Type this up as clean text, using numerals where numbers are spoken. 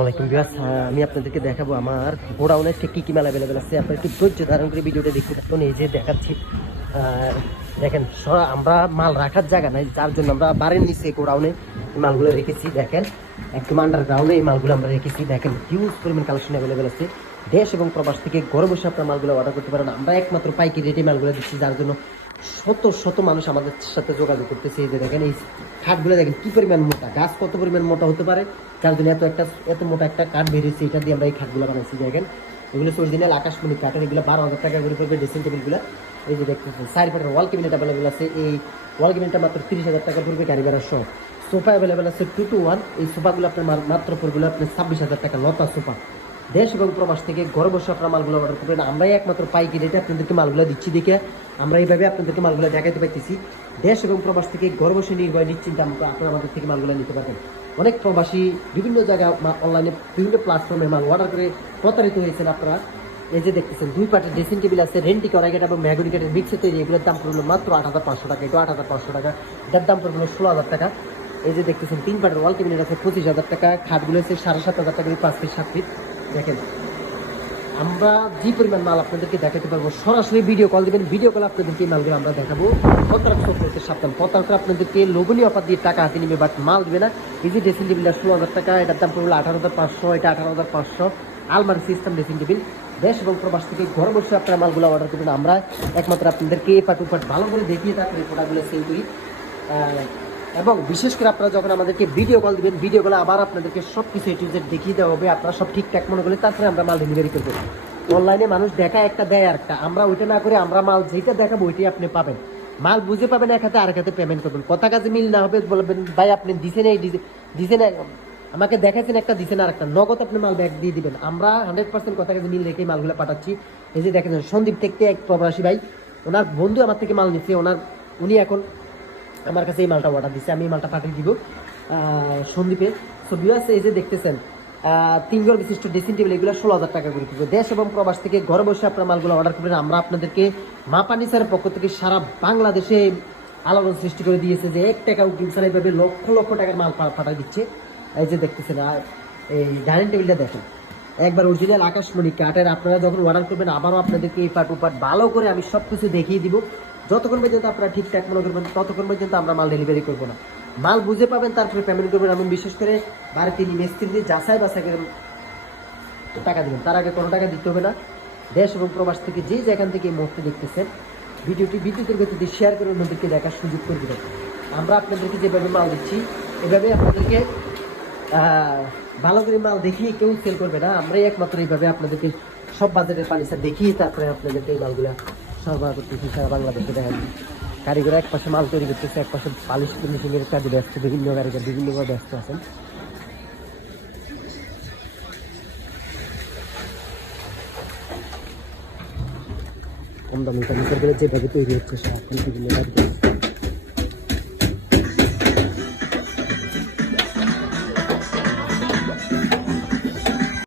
আমি আপনাদেরকে দেখাবো আমার গোডাউনে কি কি মাল অ্যাভেলেবেল আছে। আপনার একটু ধৈর্য ধারণ করে ভিডিওটা দেখতে থাকুন। এই যে দেখাচ্ছি, দেখেন আমরা মাল রাখার জায়গা নাই, যার জন্য আমরা বাড়ির নিচে গোডাউনে মালগুলো রেখেছি। দেখেন একদম আন্ডারগ্রাউন্ডে এই মালগুলো আমরা রেখেছি। দেখেন হিউজ পরিমাণ কালেকশন অ্যাভেলেবেল আছে। দেশ এবং প্রবাস থেকে ঘরে বসে আপনার মালগুলো অর্ডার করতে পারেন। আমরা একমাত্র পাইকারি রেটে মালগুলো দিচ্ছি, যার জন্য শত শত মানুষ আমাদের সাথে যোগাযোগ করতেছে। এই যে দেখেন এই কাঠগুলো দেখেন কি পরিমাণ মোটা, গাছ কত পরিমাণ মোটা হতে পারে, যার জন্য এত মোটা একটা কাঠ বেরিয়েছে। এটা দিয়ে আমরা এই খাটগুলো বানাইছি। দেখেন এগুলো অরিজিনাল আকাশমণি কাঠের, এগুলো 12,000 টাকা করে পড়বে ড্রেসিং টেবিলগুলো। এই যে দেখতেছেন 4 ফুটের ওয়াল ক্যাবিনেট অ্যাভেলেবেল আছে। এই ওয়াল ক্যাবিনেটটা মাত্র 30,000 টাকা পড়বে গাড়ি ভাড়া সহ। সোফা অ্যাভেলেবেল আছে 2 to 1। এই সোফাগুলো আপনার মাত্র পড়বে আপনার 26,000 টাকা লতা সোফা। দেশ এবং প্রবাস থেকে ঘরে বসে আপনার মালগুলো অর্ডার করবেন। আমরাই একমাত্র পাইকারি রেটে আপনাদেরকে মালগুলো দিচ্ছি দেখে আমরা এইভাবে আপনাদেরকে মালগুলো দেখাতে পাইতেছি। দেশ এবং প্রবাস থেকে ঘরে বসে নির্ভয় নিশ্চিন্তে আপনারা আমাদের থেকে মালগুলো নিতে পারবেন। অনেক প্রবাসী বিভিন্ন জায়গায় অনলাইনে বিভিন্ন প্ল্যাটফর্মে মাল অর্ডার করে প্রতারিত হয়েছেন আপনারা। এই যে দেখতেছেন 2 পার্টের ড্রেসিং টেবিল আছে, রেন্টি করা গেট এবং ম্যাগনি গেটের মিক্সে তৈরি। এগুলোর দাম পড়লো মাত্র 8,500 টাকা। এটা 8,500 টাকা, এটার দাম পড়লো 16,000 টাকা। এই যে দেখতেছেন 3 পার্টের ওয়াল ক্যাবিনেট আছে 25,000 টাকা। খাটগুলো আছে 7,500 টাকা, 5 ফিট 7 ফিট। দেখেন আমরা যে পরিমাণ মাল আপনাদেরকে দেখাতে পারবো, সরাসরি ভিডিও কল দেবেন। ভিডিও কল আপনাদেরকে মালগুলো আমরা দেখাবো। প্রতারক চক্রকে সাবধান, প্রতারকরা আপনাদেরকে লোভনীয় অফার দিয়ে টাকা হাতে নিবে, বাট মাল দেবে না। এই যে ড্রেসিং টেবিলটা 16,000 টাকা, এটার দাম পড়লো 18,500, এটা 18,500। আলমারি সিস্টেম ড্রেসিং টেবিল। দেশ এবং প্রবাস থেকে ঘরে বসে আপনারা মালগুলো অর্ডার করবেন। আমরা একমাত্র আপনাদেরকে এপাট উপাট ভালো করে দেখিয়ে তারপরে প্রোডাক্টগুলো সেল করি। এবং বিশেষ করে আপনারা যখন আমাদেরকে ভিডিও কল দিবেন, ভিডিও কলে আবার আপনাদেরকে সব কিছু এ টু জেড দেখিয়ে দেওয়া হবে। আপনারা সব ঠিকঠাক মনে করলে তারপরে আমরা মাল ডেলিভারি করবো। অনলাইনে মানুষ দেখায় একটা দেয় আরেকটা, আমরা ওইটা না করে আমরা মাল যেটা দেখাবো ওইটাই আপনি পাবেন। মাল বুঝে পাবেন এক হাতে, আরেক হাতে পেমেন্ট করবেন। কথা কাজে মিল না হবে বলবেন ভাই আপনি দিছেন এই দিছেন আমাকে দেখাচ্ছেন একটা, দিছেন আরেকটা, নগদ আপনি মাল ব্যাগ দিয়ে দিবেন। আমরা 100% কথা কাজে মিল রেখে মালগুলো পাঠাচ্ছি। এই যে দেখেন সন্দীপ থেকে এক প্রবাসী ভাই, ওনার বন্ধু আমার থেকে মাল নিচ্ছে, উনি এখন আমার কাছে এই মালটা অর্ডার দিচ্ছে, আমি এই মালটা পাঠিয়ে দিব সন্দীপে। সো ভিউয়ার্স এই যে দেখতেছেন 3 ঘর বিশিষ্ট ড্রেসিং টেবিল, এগুলো 16,000 টাকা করে পড়বে। দেশ এবং প্রবাস থেকে ঘরে বসে আপনার মালগুলো অর্ডার করবেন। আমরা আপনাদেরকে মা ফার্নিচারের পক্ষ থেকে সারা বাংলাদেশে আলোড়ন সৃষ্টি করে দিয়েছে যে 1 টাকা উকিল ছাড়া এইভাবে লক্ষ লক্ষ টাকার মাল পাঠিয়ে দিচ্ছে। এই যে দেখতেছেন এই ডাইনিং টেবিলটা দেখেন একবার অরিজিনাল আকাশমণি কাঠের। আপনারা যখন অর্ডার করবেন আবারও আপনাদেরকে এই পাট উপাট ভালো করে আমি সব কিছু দেখিয়ে দিব। যতক্ষণ পর্যন্ত আপনারা ঠিকঠাক মনে করবেন ততক্ষণ পর্যন্ত আমরা মাল ডেলিভারি করবো না। মাল বুঝে পাবেন তারপরে পেমেন্ট করবেন। আমি বিশেষ করে বাড়িতে মিস্ত্রি দিয়ে বাছাই করে টাকা দেবেন, তার আগে কোনো টাকা দিতে হবে না। দেশ এবং প্রবাস থেকে যে যেখান থেকে এই মুহূর্তে দেখতেছেন ভিডিওটি বিদ্যুতের গতিতে শেয়ার করে অন্যদেরকে দেখার সুযোগ করে দেবেন। আমরা আপনাদেরকে যেভাবে মাল দিচ্ছি এভাবে আপনাদেরকে ভালো করে মাল দেখিয়ে কেউ সেল করবে না। আমরাই একমাত্র এইভাবে আপনাদেরকে সব বাজারের ফার্নিচার দেখিয়ে তারপরে আপনাদেরকে এই মালগুলো সরবরাহ করতেছি সারা বাংলাদেশে। দেখা যায় কারিগর এক পাশে মাল তৈরি করতেছে, এক পাশে পালিশ ফিনিশিংয়ের কাজে ব্যস্ত, বিভিন্ন কারিগর বিভিন্নভাবে ব্যস্ত আছেন। কম দামি ফার্নিচারগুলো যেভাবে তৈরি হচ্ছে সব বিভিন্ন কারিগর